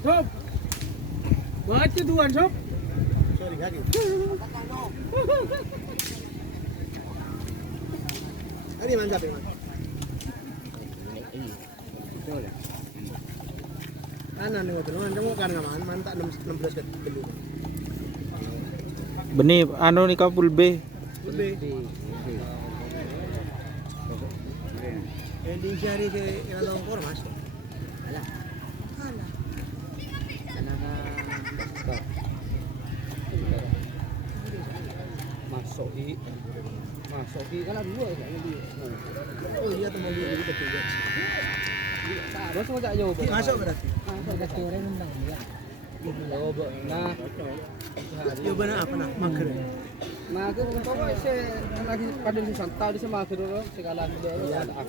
Sob. Baca tuan sob. Sorry kaki. Ini mantap ini. Anak nih waktu itu, kamu kan ngaman mantap 16 kali. Benih anu nih kapul B. Lebih. Ending cari ke yang longkor mas. Alah. Masuk kan ada dua kan dia. Oh iya teman dia itu juga. Terus mau tak jauh. Masuk berarti. Masuk ke orang nendang ya. Oh, nah. Yo benar apa nak? Mager. Mager pokoknya saya lagi pada di santai di mager dulu segala dulu ada.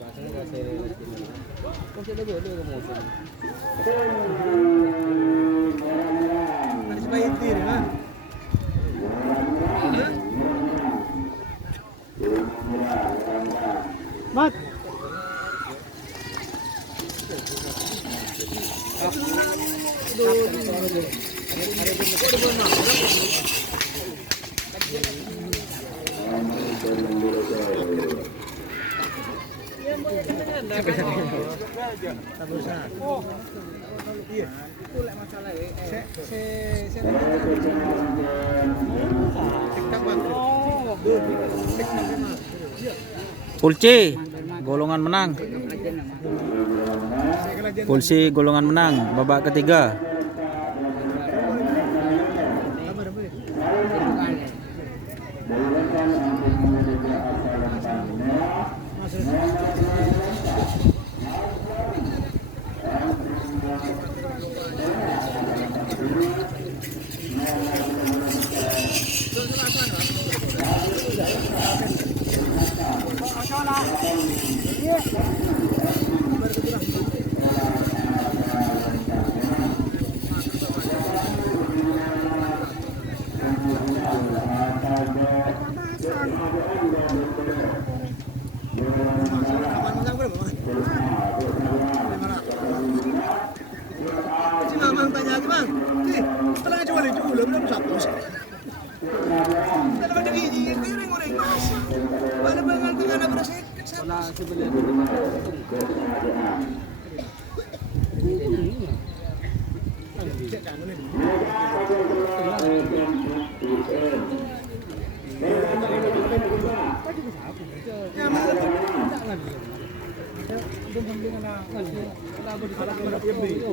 Bahasanya enggak serius gini. Kok sudah boleh mau. Harus bayar diri kan? Mat. Oh. Iya. Itu lek masalah Pulci golongan menang. Pulsi golongan menang babak ketiga. Bang tanya lagi bang, setelah coba itu belum satu. Kalau ada gigi, goreng masa. Pada bangal tu kan berasa. Wala sebenarnya Cek kan ni. Ya mana tu?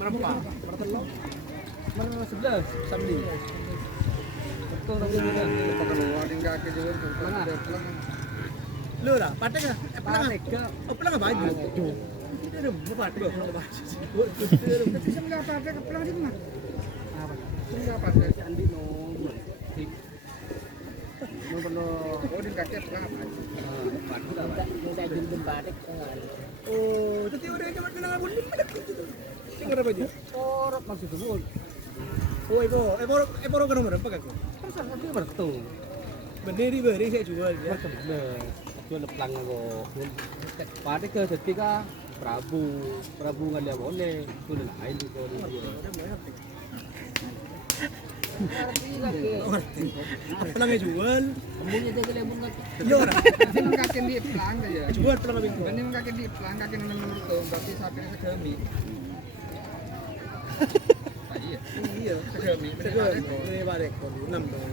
Merempah, mertelok. mana 11 sambil. Betul tapi mana? Lu lah, patek ah. Patek ke? Pelang baju. Ini ada patek pelang baju. Tapi saya enggak patek pelang di mana? Apa? Saya enggak patek andi no. Mau perlu di kaki pelang apa? Baju dah. Minta jemput patek. Oh, itu tiada yang cuma kenal pun lima detik itu. Tinggal apa aja? Orok maksudnya bol. Oh, ibu kan nomor apa kau? Terus aku bertu. Bener beri saya jual ya. Bener. Jual pelang aku. Patek ke ketika Prabu nggak dia boleh. Itu lain itu dia. Ngerti. Pelangnya jual. Kamunya dia lebih nggak. Iya orang. Ini mengkakin di pelang aja. Jual pelang apa itu? Ini mengkakin di pelang kakin nomor itu. Berarti sampai segami. Iya. Iya. Segami. Ini balik. 6 dong.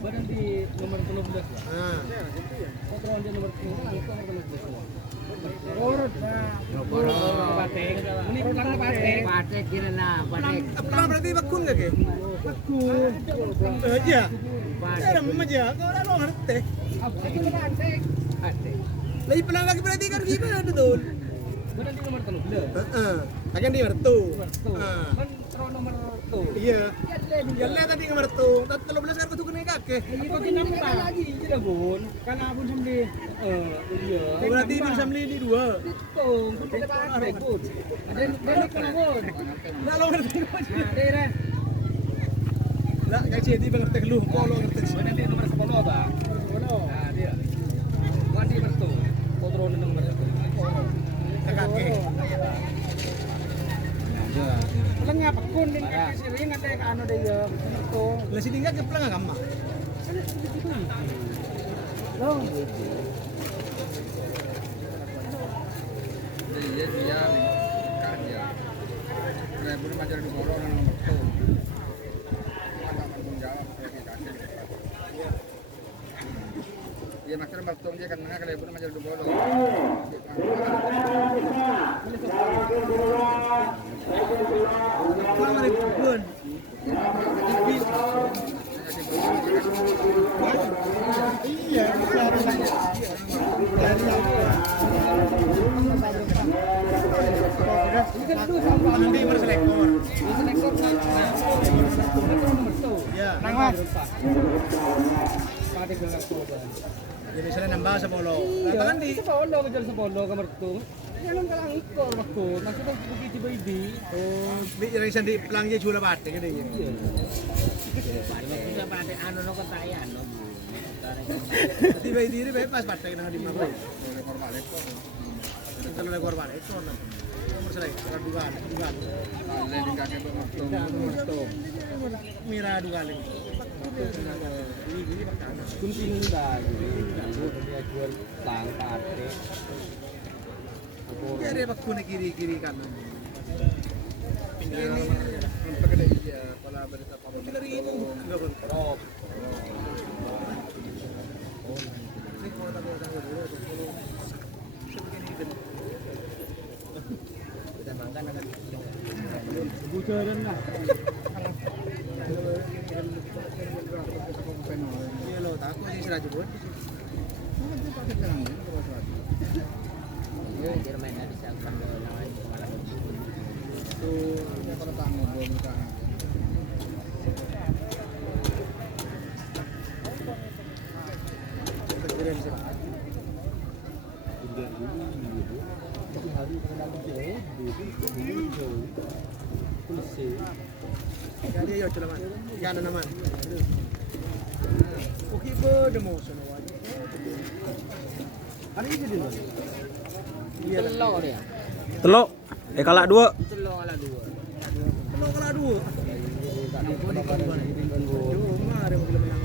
Badan di nomor 12. Ah. Kontrol dia nomor 12. Urut patek. Ini pelang patek. Patek kira na, patek. Pelang berarti bakun enggak ke? Bakun. Aja. Ada mama aja. Kau orang ngerti. Apa itu patek? Patek. Lagi pelang lagi berarti kan gimana tuh? Badan di nomor 12. Heeh. Akan di mertu. Kan nomor tuh. Iya. Ya lihat tadi nomor tuh. Tapi 13 kan kudu kena kakek. Ini kok nambah lagi tidak bun? Karena abun sambil iya. Berarti ini sambil di 2. Hitung, kun tidak pakai bun. Ada balik kan bun. Lah lo ngerti kok. Ada. Lah kayak jadi ngerti lu, polo ngerti. Badan di nomor 10 Bang. 10. Nah, dia. kuning kaki siring ada yang anu deh ya. Itu. Lah sini enggak keplang enggak mah. Loh. Iya dia kerja. Rebun macam di bawah orang itu. Ada tanggung jawab sebagai kakek. Dia makan bertong dia kan mengaku rebun macam di bawah. Kurang ada kebun. Iya, nanti berselekor. Ya, nang mas. Jadi misalnya nambah 10. Lapangan di 10 kejar 10 kamar tu. Jangan kalang ikut waktu. Maksudnya begitu baby. oh, di rencana di pelangnya juga bate gede ya. Sudah pada anu no ketayan no. Di bayi diri bayi pas bate nang di mana? Kalau lekor bate itu orang. Nomor selekor dugaan. Lain di kakek bermertu. Mira dugaan. Kunting dah. Dia jual tang pate. Ya dia bakun kiri kanan. Ini Untuk ada dia kalau berita apa? dari itu enggak betul. Ini kalau tak ada dulu kalau sebegini kan. Kita makan agak Bujaran lah. Iya lo, takut sih seraju buat. Ya, Jerman ada siapkan lawan pengalaman. Tuh, ini kalau tamu belum tahu. Segera bisa. Kali ya cuma ikan naman. Oke po demo sono wajib. Ano ini din? Iya Telur dia. Telok. Kalak 2. Telur ala 2. Kalau kala dua. Cuma ada yang belum yang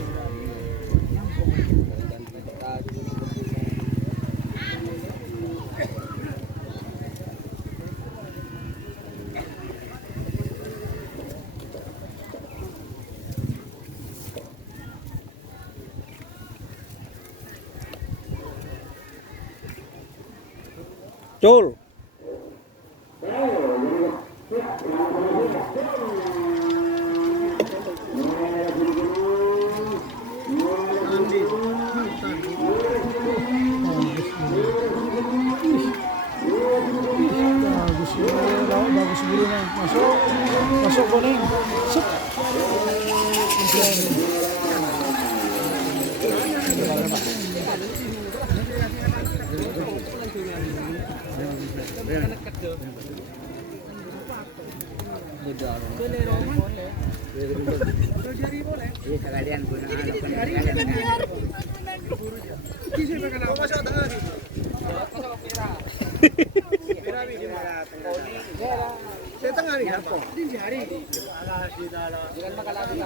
Cul. bagus bulunya masuk kuning. Iya sekalian guna Saya tengah nih apa? Jangan makan lagi.